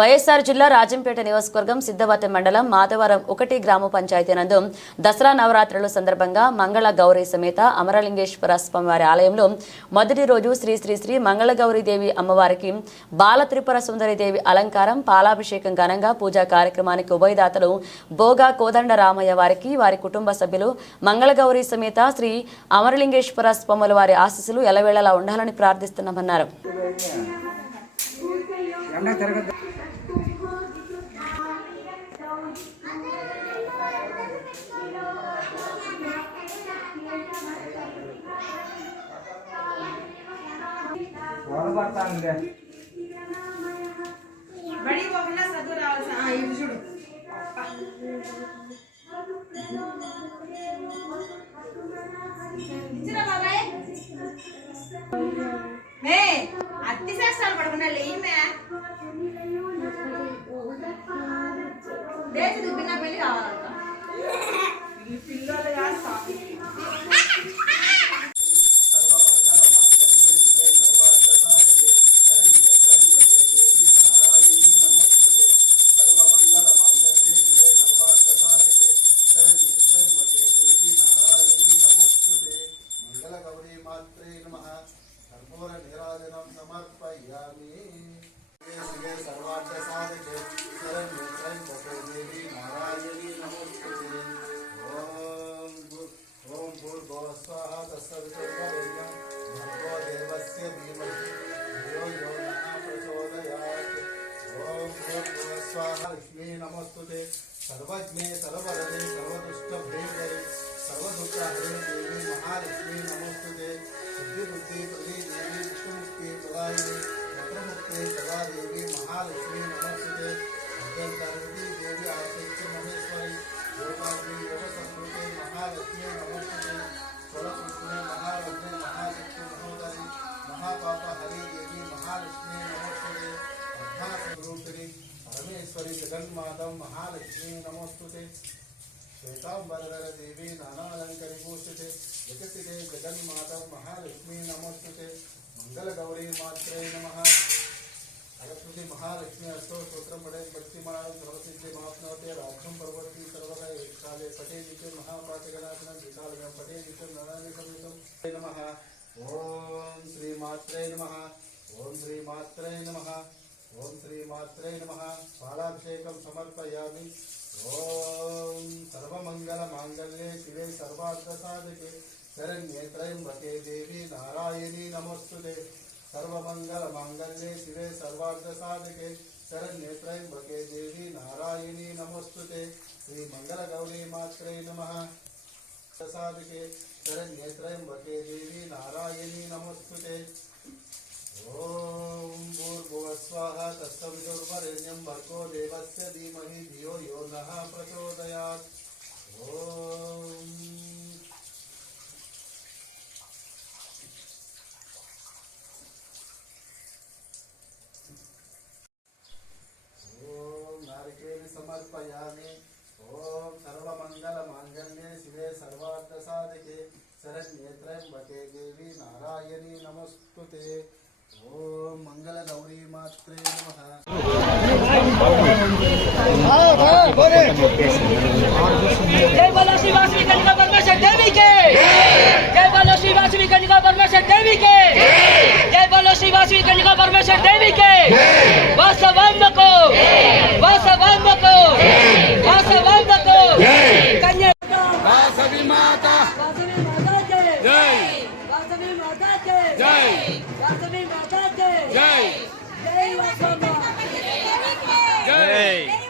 వైఎస్ఆర్ జిల్లా రాజంపేట నియోజకవర్గం సిద్ధవటం మండలం మాధవరం 1 గ్రామ పంచాయతీ నందు దసరా నవరాత్రుల సందర్భంగా మంగళ గౌరీ సమేత అమరలింగేశ్వర స్వామివారి ఆలయంలో మొదటి రోజు శ్రీ శ్రీ శ్రీ మంగళ గౌరీదేవి అమ్మవారికి బాల త్రిపుర సుందరీదేవి అలంకారం పాలాభిషేకం ఘనంగా పూజా కార్యక్రమానికి ఉభయదాతలు బోగా కోదండ రామయ్య వారికి వారి కుటుంబ సభ్యులు మంగళ గౌరీ సమేత శ్రీ అమరలింగేశ్వర స్వాముల వారి ఆశీస్సులు ఎల్లవేళలా ఉండాలని ప్రార్థిస్తున్నామన్నారు. बड़ी बोलना सदुर आवाज हां ये जुड़ इतना बाबा मैं अति शास्त्राल पढ़ना ले मैं देश दुबिना पहले రావాలంట ఈ పిల్లలు యాస్తా लक्ष्मी नमस्तुते सर्वज्ञे सर्वरदे सर्वदुष्टभेदे सर्वदुःखहरे देवी महालक्ष्मी नमस्तुते सिद्धि बुद्धि प्रदे देवी विष्णुमुक्ति प्रदायिनी मंत्रमुक्ते सदा देवी महालक्ष्मी नमस्तुते अभ्यंतरवती देवी आदित्य महेश्वरी योगाग्नि योगसंभूते महालक्ष्मी नमस्तुते स्वरपुष्णे महालक्ष्मी महाशक्ति महोदरी महापापहरे देवी महालक्ष्मी नमस्तुते अध्यात्मरूपिणी परमेश्वरी जगन्माता महालक्ष्मी नमोस्तुते श्वेतांबरधर देवी नानालंकरिभूषिते जगतिते जगन्माता महालक्ष्मी नमोस्तुते मंगल गौरी मात्रे नमः सरस्वती महालक्ष्मी अस्तो स्तोत्रम पठे भक्तिमानं सर्वसिद्धि महाप्नोते राघवं पर्वती सर्वदा काले पठे नित्य महापाठगणासनं विकालमेव पठे नित्य नारायण समेतं नमः ओम श्री मात्रे नमः ओम श्री मात्रे नमः ओम श्री मात्रे नमः पालाभिषेकं समर्पयामि ओम सर्वमंगल मांगल्ये शिवे सर्वार्थसाधके शरण्ये त्र्यंबके देवी नारायणी नमोस्तुते सर्वमंगल मांगल्ये शिवे सर्वार्थसाधके शरण्ये त्र्यंबके देवी नारायणी नमोस्तुते श्री मंगल गौरी मात्रे नमः साधके शरण्ये त्र्यंबके देवी नारायणी नमोस्तुते ओम भूर्भुवः स्वाहा तत्सवितुर्वरेण्यं भर्गो देवस्य धीमहि धियो यो नः प्रचोदयात् ओम नारिकेल समर्पयामि ओम सर्वमंगल मांगल्ये शिवे सर्वार्थसाधके शरण्ये त्र्यंबके देवी नारायणी नमोस्तुते ओम मंगल गौरी मात्रे नमः। जय बोलो श्री वासवी कन्या परमेश्वर देवी के जय बोलो श्री वासवी कन्या परमेश्वर देवी के जय बोलो श्री वासवी कन्या परमेश्वर देवी के वासवंत को कन्या वासवी माता जय वासवी माता के जय वासवी माता के जय जय वासवी जय